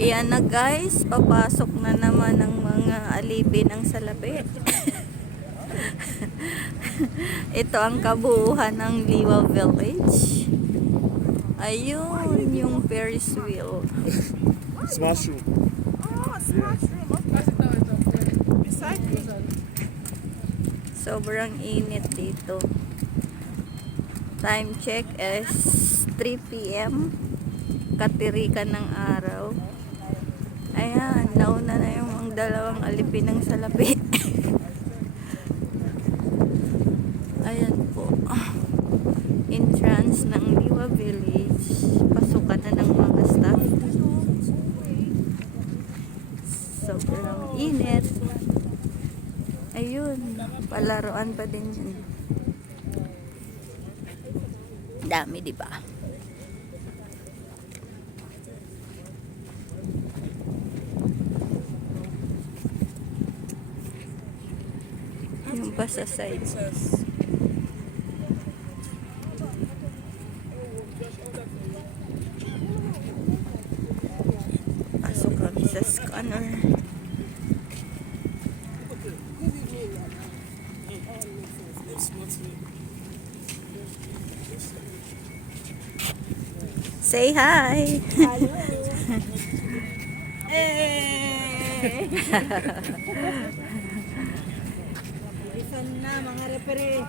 Iyan na guys, papasok na naman ang mga alipin ng salapi. Ito ang kabuuhan ng Liwa Village. Ayun, yung Ferris wheel. Smash room. Sobrang init dito. Time check is 3 PM. Katirikan ng araw. Ayan, nauna na yung mga dalawang alipin ng salapi. Ayan po. Entrance ng Liwa Village. Pasukan na ng mga staff. Sobrang init. Ayun, palaruan pa din yun. Dami, di ba? Yung pa sa side. Pasok kami sa scanner. Say hi. Hello. Eh. Isan na mga referee.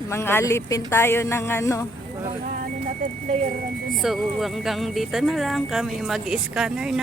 Mga alipin tayo ng ano. Mga natin player nandun. So hanggang dito na lang kami mag-scanner na.